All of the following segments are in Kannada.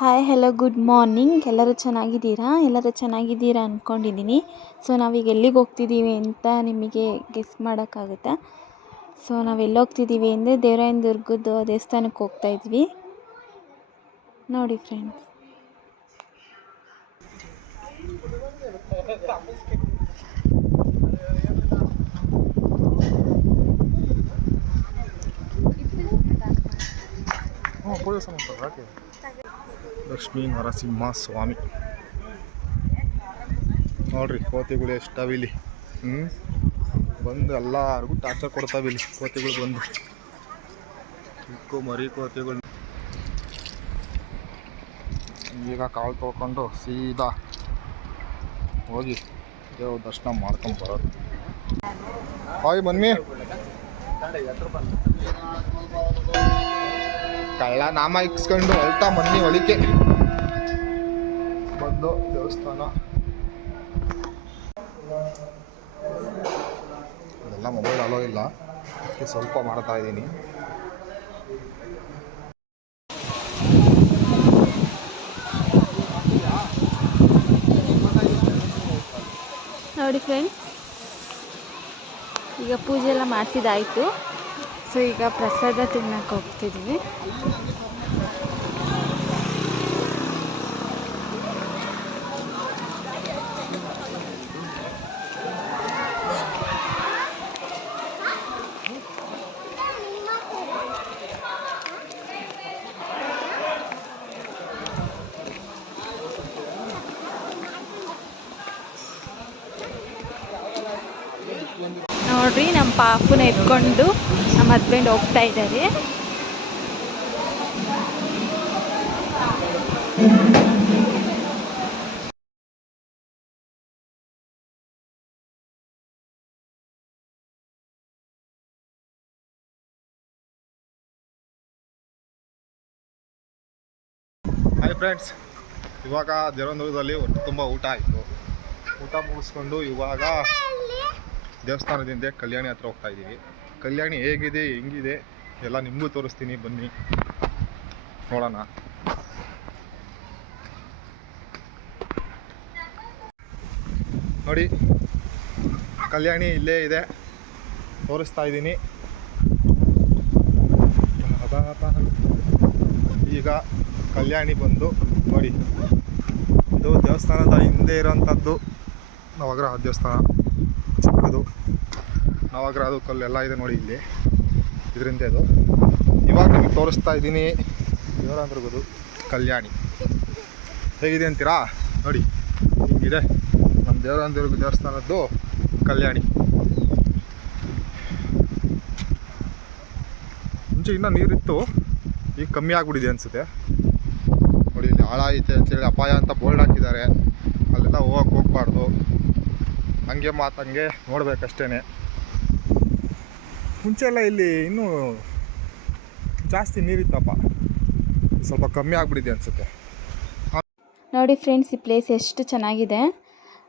ಹಾಯ್ ಹಲೋ ಗುಡ್ ಮಾರ್ನಿಂಗ್ ಎಲ್ಲರೂ ಚೆನ್ನಾಗಿದ್ದೀರಾ? ಎಲ್ಲರೂ ಚೆನ್ನಾಗಿದ್ದೀರಾ ಅಂದ್ಕೊಂಡಿದ್ದೀನಿ ಸೊ ನಾವೀಗ ಎಲ್ಲಿಗೆ ಹೋಗ್ತಿದ್ದೀವಿ ಅಂತ ನಿಮಗೆ ಗೆಸ್ ಮಾಡೋಕ್ಕಾಗುತ್ತಾ? ಸೊ ನಾವು ಎಲ್ಲಿ ಹೋಗ್ತಿದ್ದೀವಿ ಅಂದರೆ ದೇವರಾಯನ ದುರ್ಗದ ದೇವಸ್ಥಾನಕ್ಕೆ ಹೋಗ್ತಾ ಇದ್ವಿ. ನೋಡಿ ಫ್ರೆಂಡ್ಸ್ ಲಕ್ಷ್ಮೀ ನರಸಿಂಹ ಸ್ವಾಮಿ ನೋಡ್ರಿ ಕೋತಿಗಳು ಎಷ್ಟಾವ ಇಲ್ಲಿ. ಹ್ಞೂ ಬಂದು ಎಲ್ಲರಿಗೂ ಟಾರ್ಚರ್ ಕೊಡ್ತಾವೆ ಇಲ್ಲಿ ಕೋತಿಗಳು ಬಂದು. ಚಿಕ್ಕ ಮರಿ ಕೋತಿಗಳು. ಈಗ ಕಾಲು ತೊಳ್ಕೊಂಡು ಸೀದಾ ಹೋಗಿ ದೇವ್ರ ದರ್ಶನ ಮಾಡ್ಕೊಂಡು ಬರೋದು. ಹಾಯ್ ಬನ್ನಿ ಕಳ್ಳ. ನಾಮ ಇಕ್ಸ್ಕೊಂಡು ಹೊರತಾ ಮನ್ನಿ ಹೊಲಿಕೆ ಬಂದು ದೇವಸ್ಥಾನ. ಅದೆಲ್ಲ ಮೊಬೈಲ್ ಅಲೋ ಇಲ್ಲ. ಅದಕ್ಕೆ ಸ್ವಲ್ಪ ಮಾಡ್ತಾ ಇದ್ದೀನಿ. ನೋಡಿ ಫ್ರೆಂಡ್ಸ್ ಈಗ ಪೂಜೆ ಎಲ್ಲ ಮಾಡಿಸಿದಾಯಿತು ಸೊ ಈಗ ಪ್ರಸಾದ ತಿನ್ನಕ್ಕೆ ಹೋಗ್ತಿದ್ದೀವಿ ನೋಡ್ರಿ ನಮ್ಮ ಪಾಪುನ ಎತ್ಕೊಂಡು ನಮ್ಮ ಹಸ್ಬೆಂಡ್ ಹೋಗ್ತಾ ಇದ್ದಾರೆ. ಹಾಯ್ ಫ್ರೆಂಡ್ಸ್ ಇವಾಗ ದೇವರೊಂದೂರದಲ್ಲಿ ಹೊಟ್ಟೆ ತುಂಬ ಊಟ ಆಯಿತು. ಊಟ ಮುಗಿಸ್ಕೊಂಡು ಇವಾಗ ದೇವಸ್ಥಾನದಿಂದ ಕಲ್ಯಾಣಿ ಹತ್ರ ಹೋಗ್ತಾ ಇದ್ದೀವಿ. ಕಲ್ಯಾಣಿ ಹೇಗಿದೆ, ಹೆಂಗಿದೆ, ಎಲ್ಲ ನಿಮಗೂ ತೋರಿಸ್ತೀನಿ, ಬನ್ನಿ. ನೋಡೋಣ. ನೋಡಿ, ಕಲ್ಯಾಣಿ ಇಲ್ಲೇ ಇದೆ. ತೋರಿಸ್ತಾ ಇದ್ದೀನಿ. ಈಗ ಕಲ್ಯಾಣಿ ಬಂದು, ನೋಡಿ. ಇದು ದೇವಸ್ಥಾನದ ಹಿಂದೆ ಇರೋಂಥದ್ದು ನವಗ್ರಹ ದೇವಸ್ಥಾನ. ಚಿಕ್ಕದು ನವಗ್ರಹದ ಕಲ್ಲೆಲ್ಲ ಇದೆ ನೋಡಿ ಇಲ್ಲಿ. ಇದರಿಂದ ಇದು. ಇವಾಗ ನಿಮಗೆ ತೋರಿಸ್ತಾ ಇದ್ದೀನಿ. ದೇವರಾಂಧ್ರಗದು ಕಲ್ಯಾಣಿ. ಹೇಗಿದೆ ಅಂತೀರಾ? ನೋಡಿ, ಹಿಂಗಿದೆ. ನಮ್ಮ ದೇವರಾಂಧ್ರಗ ದೇವಸ್ಥಾನದ್ದು ಕಲ್ಯಾಣಿ. ಮುಂಚೆ ಇನ್ನೂ ನೀರಿತ್ತು, ಈಗ ಕಮ್ಮಿ ಆಗ್ಬಿಟ್ಟಿದೆ ಅನಿಸುತ್ತೆ. ನೋಡಿ, ಇಲ್ಲಿ ಹಾಳ ಐತೆ ಅಂತೇಳಿ ಅಪಾಯ ಅಂತ ಬೋರ್ಡ್ ಹಾಕಿದ್ದಾರೆ. ಅಲ್ಲೆಲ್ಲ ಹೋಗಕ್ಕೆ ಹೋಗ್ಬಾರ್ದು. ಹಂಗೆ ಮಾತಂಗೆ ನೋಡ್ಬೇಕಷ್ಟೇ ಮುಂಚೆ ಎಲ್ಲ ಇಲ್ಲಿ ಇನ್ನೂ ಜಾಸ್ತಿ ನೀರಿತ್ತಪ್ಪ. ಸ್ವಲ್ಪ ಕಮ್ಮಿ ಆಗಿಬಿಟ್ಟಿದೆ ಅನಿಸುತ್ತೆ. ನೋಡಿ ಫ್ರೆಂಡ್ಸ್ ಈ ಪ್ಲೇಸ್ ಎಷ್ಟು ಚೆನ್ನಾಗಿದೆ.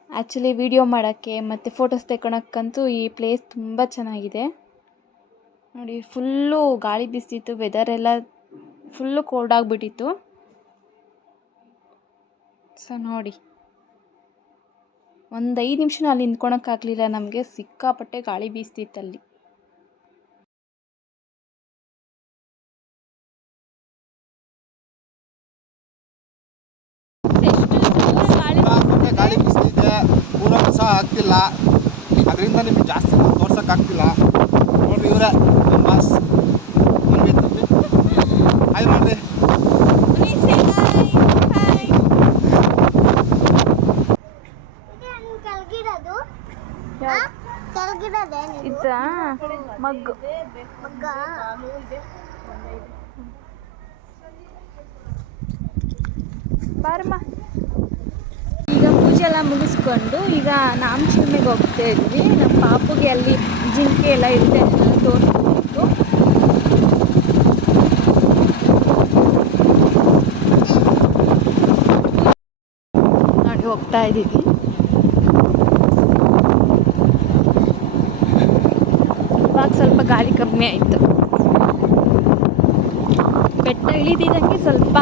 ಆ್ಯಕ್ಚುಲಿ ವಿಡಿಯೋ ಮಾಡೋಕ್ಕೆ ಮತ್ತು ಫೋಟೋಸ್ ತೆಕ್ಕೊಳಕ್ಕಂತೂ ಈ ಪ್ಲೇಸ್ ತುಂಬ ಚೆನ್ನಾಗಿದೆ. ನೋಡಿ ಫುಲ್ಲು ಗಾಳಿ ಬಿಸ್ತಿತ್ತು ವೆದರ್ ಎಲ್ಲ ಫುಲ್ಲು ಕೋಲ್ಡ್ ಆಗಿಬಿಟ್ಟಿತ್ತು. ಸೊ ನೋಡಿ. ಒಂದು ಐದು ನಿಮಿಷನೂ ಅಲ್ಲಿ ನಿಂತ್ಕೊಳಕ್ಕಾಗಲಿಲ್ಲ ನಮಗೆ ಸಿಕ್ಕಾಪಟ್ಟೆ ಗಾಳಿ ಬೀಸ್ತಿತ್ತು ಅಲ್ಲಿ ಸಿಕ್ಕಾಪಟ್ಟೆ ಗಾಳಿ ಬೀಸ್ತಿದೆ ಪೂರ ಕಸ ಆಗ್ತಿಲ್ಲ ಅದರಿಂದ ನಿಮ್ಗೆ ಜಾಸ್ತಿ ತೋರ್ಸೋಕ್ಕಾಗ್ತಿಲ್ಲ ನೋಡ್ರಿ ಇವರೇ ನಮ್ಮ ಬಾಸ್ ಹಾಯ್ ಮಾಡ್ರಿ ಕಲ್ಗಿಡೋದು ಕಲ್ಗಿಡೋದೇನಿದು ಇದ್ದ ಮಗ್ಗು ಮಗ್ಗ ಬಾರಮ್ಮ ಈಗ ಪೂಜೆ ಎಲ್ಲ ಮುಗಿಸ್ಕೊಂಡು ಈಗ ನಾಮಚಿಲ್ಮೆಗೆ ಹೋಗ್ತಾ ಇದ್ವಿ. ನಮ್ಮ ಪಾಪುಗೆ ಅಲ್ಲಿ ಜಿಂಕೆ ಎಲ್ಲ ಇರುತ್ತೆ ಅದನ್ನೆಲ್ಲ ತೋರಿಸ್ಬೇಕು ನೋಡಿ ಹೋಗ್ತಾ ಇದ್ದೀವಿ. ಇವಾಗ ಸ್ವಲ್ಪ ಗಾಳಿ ಕಮ್ಮಿ ಆಯಿತು. ಬೆಟ್ಟ ಇಳಿದಿದ್ದಂಗೆ ಸ್ವಲ್ಪ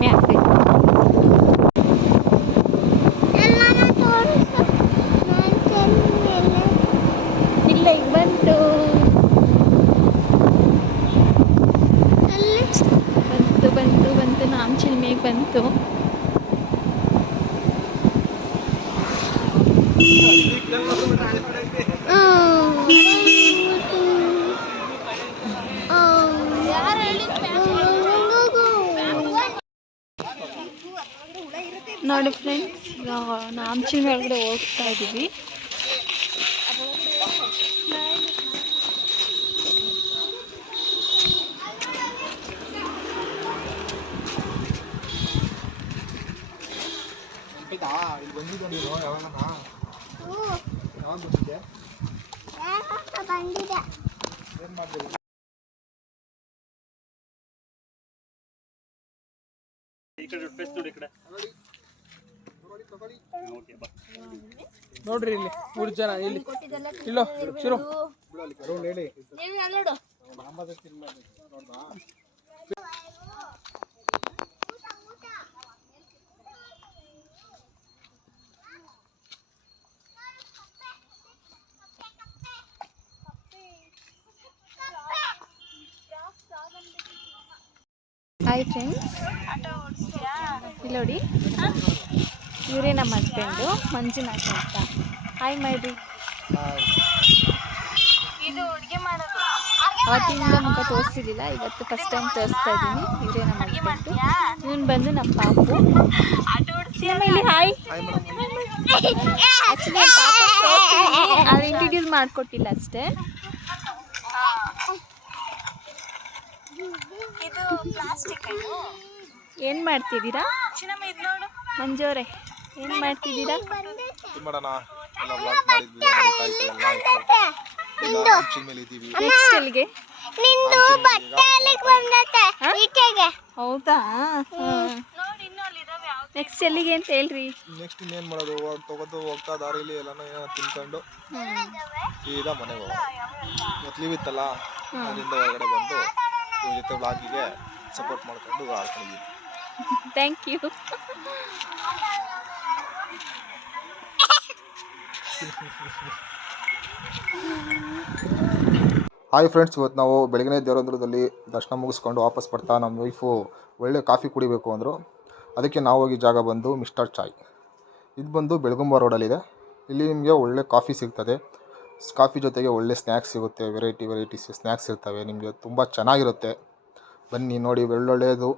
面对。ನೋಡಿ ಫ್ರೆಂಡ್ಸ್ ನಾಮಚಿಲ್ಮೆ ಒಳಗಡೆ ಹೋಗ್ತಾ ಇದ್ದೀವಿ ಬಂದಿದ್ದೆ ನೀನು ಯಾವಾಗ ಯಾವಾಗ ಬಂದಿದ್ದೆ ಏನು ಮಾಡಿದೆ ನೋಡ್ರಿ ಇಲ್ಲಿ ಮೂರು ಜನ ಇಲ್ಲಿ. ಇಲ್ಲೋ ಶಿರು. ಹಾಯ್ ಫ್ರೆಂಡ್ಸ್ ಇಲ್ಲಿ ನೋಡಿ ಇವರೇ ನಮ್ಮ ಹಸ್ಬೆಂಡು ಮಂಜುನಾಥ್ ಅಂತ. ಹಾಯ್ ಮಾಡ್ರಿ ಅವತ್ತಿಂದ ಮುಖ ತೋರಿಸಿರ್ಲಿಲ್ಲ ಇವತ್ತು ಫಸ್ಟ್ ಟೈಮ್ ತೋರಿಸ್ತಾ ಇದ್ದೀನಿ ಇವರೇ ನಮ್ಮ ಹಸ್ಬೆಂಡು ಇವನು ಬಂದು ನಮ್ಮ ಪಾಪು. ಆಮೇಲೆ ಹಾಯ್ ಆ್ಯಕ್ಚುಲಿ ಅದು ಇಂಟ್ರಡ್ಯೂಸ್ ಮಾಡಿಕೊಟ್ಟಿಲ್ಲ ಅಷ್ಟೇ. ಇದು ಪ್ಲಾಸ್ಟಿಕ್ ಏನು? ಮಾಡ್ತಿದ್ದೀರಾ? ಮಂಜೋರೆ ಏನು ಮಾಡ್ತಿದ್ದೀರಾ? ಮಾಡೋಣ? ಎಲ್ಲ ಬ್ಲಾಗ್ ಮಾಡಿದ್ವಿ ನಡೀತಾ ಇತ್ತು ಎಲ್ಲ ಆಯ್ತು. ಈಗ ಹಂಚಿನ ಮೇಲೆ ಇದ್ದೀವಿ. ನೆಕ್ಸ್ಟ್ ಎಲ್ಲಿಗೆ ನಿಂದು ಬಟ್ಟೆ ಅಲ್ಲಿಗೆ ಬಂದೈತೆ ಈಚೆಗೆ. ಹೌದಾ? ನೋಡಿ ಇನ್ನು ಅಲ್ಲಿ ಇದಾವೆ ನೆಕ್ಸ್ಟ್ ಎಲ್ಲಿಗೆ ಅಂತ ಹೇಳ್ರಿ. ನೆಕ್ಸ್ಟ್ ಇನ್ನೇನು ಮಾಡೋದು? ಹೋಗಿ ತಗೊಂಡು ಹೋಗ್ತಾ ದಾರಿಲಿ ಎಲ್ಲನೂ ಏನೋ ತಿನ್ಕೊಂಡು ಸೀದಾ ಮನೆಗೆ ಹೋಗೋದು ಇವತ್ತು ಲೀವ್ ಇತ್ತಲ್ಲ ಅದರಿಂದ ಹೊರಗಡೆ ಬಂದು ಇವ್ರ ಜೊತೆ ಬ್ಲಾಗಿಗೆ ಸಪೋರ್ಟ್ ಮಾಡ್ಕೊಂಡು ಆಡ್ಕೊಂಡಿದ್ದೀನಿ ಥ್ಯಾಂಕ್ ಯು ಹಾಯ್ ಫ್ರೆಂಡ್ಸ್ ಇವತ್ತು ನಾವು ಬೆಳಗಿನ ದೇವರಂದ್ರದಲ್ಲಿ ದರ್ಶನ ಮುಗಿಸ್ಕೊಂಡು ವಾಪಸ್ ಬರ್ತಾ ನಮ್ಮ ವೈಫು ಒಳ್ಳೆ ಕಾಫಿ ಕುಡಿಬೇಕು ಅಂದರು. ಅದಕ್ಕೆ ನಾವು ಹೋಗಿ ಜಾಗ ಬಂದು ಮಿಸ್ಟರ್ ಚಾಯ್. ಇದು ಬಂದು ಬೆಳಗುಂಬ ರೋಡಲ್ಲಿದೆ ಇಲ್ಲಿ ನಿಮಗೆ ಒಳ್ಳೆ ಕಾಫಿ ಸಿಗ್ತದೆ. ಕಾಫಿ ಜೊತೆಗೆ ಒಳ್ಳೆ ಸ್ನ್ಯಾಕ್ಸ್ ಸಿಗುತ್ತೆ ವೆರೈಟಿ ವೆರೈಟೀಸ್ ಸ್ನ್ಯಾಕ್ಸ್ ಇರ್ತವೆ, ನಿಮಗೆ ತುಂಬ ಚೆನ್ನಾಗಿರುತ್ತೆ. ಬನ್ನಿ ನೋಡಿ ಒಳ್ಳೊಳ್ಳೆಯದು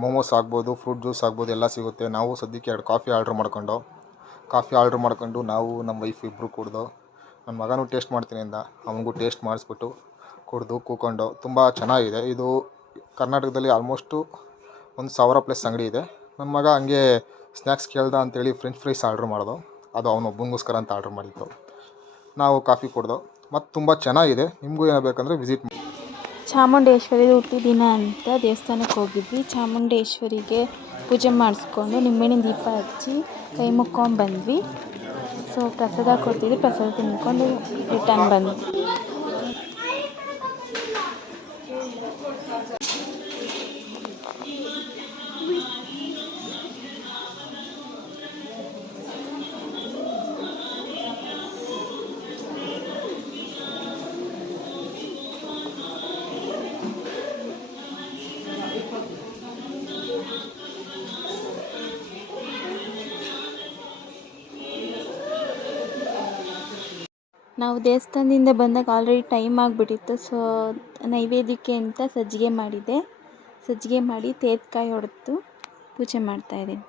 ಮೋಮೋಸ್ ಆಗ್ಬೋದು ಫ್ರೂಟ್ ಜ್ಯೂಸ್ ಆಗ್ಬೋದು, ಎಲ್ಲ ಸಿಗುತ್ತೆ. ನಾವು ಸದ್ಯಕ್ಕೆ ಎರಡು ಕಾಫಿ ಆರ್ಡ್ರ್ ಮಾಡ್ಕೊಂಡು. ಕಾಫಿ ಆರ್ಡ್ರ್ ಮಾಡ್ಕೊಂಡು ನಾವು ನಮ್ಮ ವೈಫ್ ಇಬ್ಬರು ಕುಡಿದು ನನ್ನ ಮಗನೂ ಟೇಸ್ಟ್ ಮಾಡ್ತೀನಿ ಅಂದ. ಅವನಿಗೂ ಟೇಸ್ಟ್ ಮಾಡಿಸ್ಬಿಟ್ಟು ಕುಡಿದು ಕೂಕೊಂಡು, ತುಂಬ ಚೆನ್ನಾಗಿದೆ. ಇದು ಕರ್ನಾಟಕದಲ್ಲಿ ಆಲ್ಮೋಸ್ಟು ಒಂದು ಸಾವಿರ ಪ್ಲಸ್ ಅಂಗಡಿ ಇದೆ. ನನ್ನ ಮಗ ಹಂಗೆ ಸ್ನ್ಯಾಕ್ಸ್ ಕೇಳ್ದ ಅಂತೇಳಿ ಫ್ರೆಂಚ್ ಫ್ರೈಸ್ ಆರ್ಡ್ರ್ ಮಾಡ್ದು. ಅದು ಅವನೊಬ್ಬನಿಗೋಸ್ಕರ ಅಂತ ಆರ್ಡ್ರ್ ಮಾಡಿದ್ದು. ನಾವು ಕಾಫಿ ಕುಡ್ದು, ಮತ್ತು ತುಂಬ ಚೆನ್ನಾಗಿದೆ. ನಿಮಗೂ ಏನೋ ಬೇಕಂದರೆ ವಿಸಿಟ್ ಮಾಡಿ ಚಾಮುಂಡೇಶ್ವರಿ ಹುಟ್ಟಿದ ದಿನ ಅಂತ ದೇವಸ್ಥಾನಕ್ಕೆ ಹೋಗಿದ್ವಿ. ಚಾಮುಂಡೇಶ್ವರಿಗೆ ಪೂಜೆ ಮಾಡಿಸ್ಕೊಂಡು ನಿಂಬೆಹಣ್ಣಿನ ದೀಪ ಹಚ್ಚಿ ಕೈ ಮುಕ್ಕೊಂಡು ಬಂದ್ವಿ. ಸೊ ಪ್ರಸಾದ ಕೊಡ್ತಿದ್ವಿ, ಪ್ರಸಾದ ತಿನ್ಕೊಂಡು ರಿಟರ್ನ್ ಬಂದ್ವಿ. ನಾವು ದೇವಸ್ಥಾನದಿಂದ ಬಂದಾಗ ಆಲ್ರೆಡಿ ಟೈಮ್ ಆಗಿಬಿಟ್ಟಿತ್ತು. ಸೊ ನೈವೇದ್ಯಕ್ಕೆ ಅಂತ ಸಜ್ಜಿಗೆ ಮಾಡಿದ್ದೆ. ಸಜ್ಜಿಗೆ ಮಾಡಿ ತೇದ್ಕಾಯಿ ಹೊಡೆದು ಪೂಜೆ ಮಾಡ್ತಾಯಿದ್ದೀನಿ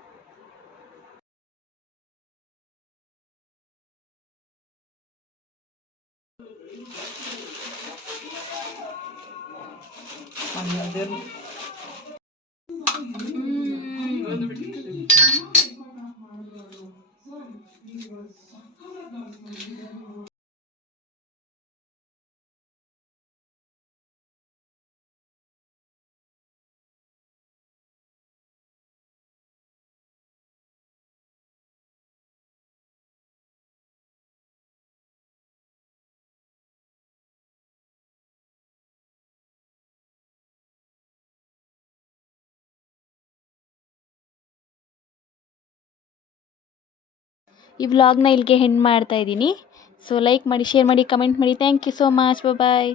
ಈ ವ್ಲಾಗ್ನ ಇಲ್ಲಿಗೆ ಹೆಣ್ಣು ಮಾಡ್ತಾ ಇದ್ದೀನಿ. ಸೊ ಲೈಕ್ ಮಾಡಿ ಶೇರ್ ಮಾಡಿ ಕಮೆಂಟ್ ಮಾಡಿ. Thank you so much bye